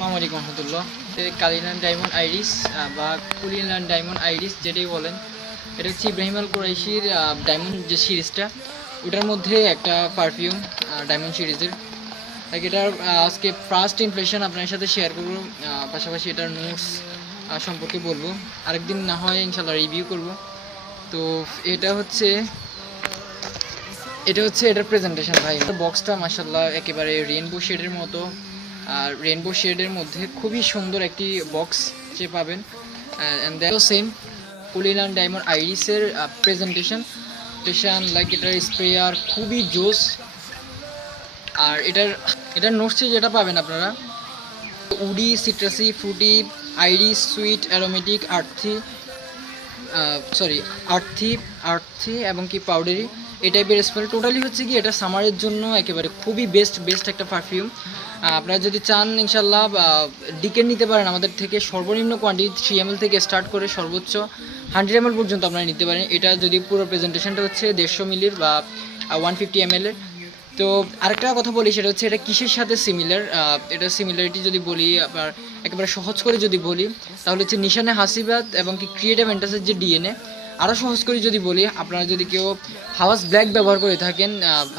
আসসালামু আলাইকুম রহমতুল্লাহ। কালিনান diamond iris বা কুলিনান ডায়মন্ড আইরিস যেটাই বলেন, এটা হচ্ছে ইব্রাহিম আল কুরাইশির ডায়মন্ড যে সিরিজটা, ওটার মধ্যে একটা পারফিউম ডায়মন্ড সিরিজের। লাইক এটার আজকে ফার্স্ট ইমপ্রেশন আপনার সাথে শেয়ার করবো, পাশাপাশি এটার নোটস সম্পর্কে বলবো। আরেকদিন না হয় ইনশাল্লাহ রিভিউ করব। তো এটার প্রেজেন্টেশন ভাই, বক্সটা মাশাআল্লাহ একেবারে রেইনবো শেডের মতো। আর রেইনবো শেডের মধ্যে খুবই সুন্দর একটি বক্স যে পাবেন। And that same Cullinan diamond আইরিসের প্রেজেন্টেশন লাইক এটার স্প্রেয়ার খুবই জোস। আর এটার নোটসে যেটা পাবেন আপনারা, woody, citrusy, fruity, iris, sweet, aromatic, earthy এবং কি পাউডারি, এই টাইপের স্মেল। টোটালি হচ্ছে কি এটা সামারের জন্য একেবারে খুবই বেস্ট একটা পারফিউম। আপনারা যদি চান ইনশাল্লাহ ডিকেন নিতে পারেন আমাদের থেকে। সর্বনিম্ন কোয়ান্টিটি 3 ml থেকে স্টার্ট করে সর্বোচ্চ 100 ml পর্যন্ত আপনারা নিতে পারেন। এটা যদি পুরো প্রেজেন্টেশনটা হচ্ছে 150 মিলির বা 150 ml এর। তো আরেকটা কথা বলি, সেটা হচ্ছে এটা কিসের সাথে সিমিলার। এটা সিমিলারিটি যদি বলি, আবার একেবারে সহজ করে যদি বলি, তাহলে হচ্ছে নিশানে হাসিবাদ এবং কি ক্রিয়েটিভ এন্টাসের যে ডিএনএ। আরও সহজ করে যদি বলি, আপনারা যদি কেউ হাউস ব্ল্যাক ব্যবহার করে থাকেন,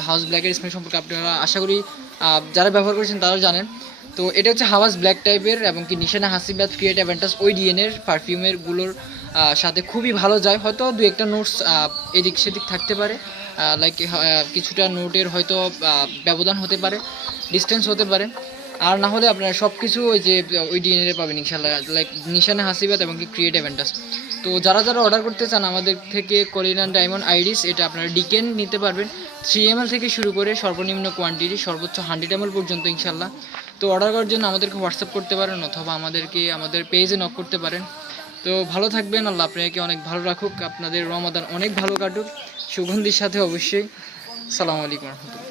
হাউস ব্ল্যাকের স্মেল সম্পর্কে আপনারা আশা করি যারা ব্যবহার করেছেন তারাও জানেন। তো এটা হচ্ছে হাওয়াস ব্ল্যাক টাইপের এবং কি নিশানা হাসিবাদ ক্রিয়েটিভ এন্টাস ওই ডিএনএর পারফিউমেরগুলোর সাথে খুবই ভালো যায়। হয়তো দু একটা নোটস এদিক সেদিক থাকতে পারে, লাইক কিছুটা নোটের হয়তো ব্যবধান হতে পারে, ডিস্টেন্স হতে পারে। আর না হলে আপনারা সব কিছু ওই ডিএনএ পাবেন ইনশাল্লাহ, লাইক নিশানা হাসিবাদ এবং কি ক্রিয়েটিভ এন্টাস। তো যারা অর্ডার করতে চান আমাদের থেকে কুলিনান ডায়মন্ড আইরিস, এটা আপনারা ডিকেন নিতে পারবেন 3 ml থেকে শুরু করে সর্বনিম্ন কোয়ান্টিটি সর্বোচ্চ 100 ml পর্যন্ত ইনশাল্লাহ। তো অর্ডার করার জন্য আমাদেরকে হোয়াটসঅ্যাপ করতে পারেন অথবা আমাদের পেজে নক করতে পারেন। তো ভালো থাকবেন, আল্লাহ আপনাকে অনেক ভালো রাখুক, আপনাদের রমাদান অনেক ভালো কাটুক সুগন্ধির সাথে অবশ্যই। আসসালামু আলাইকুম রহমতুল্লাহ।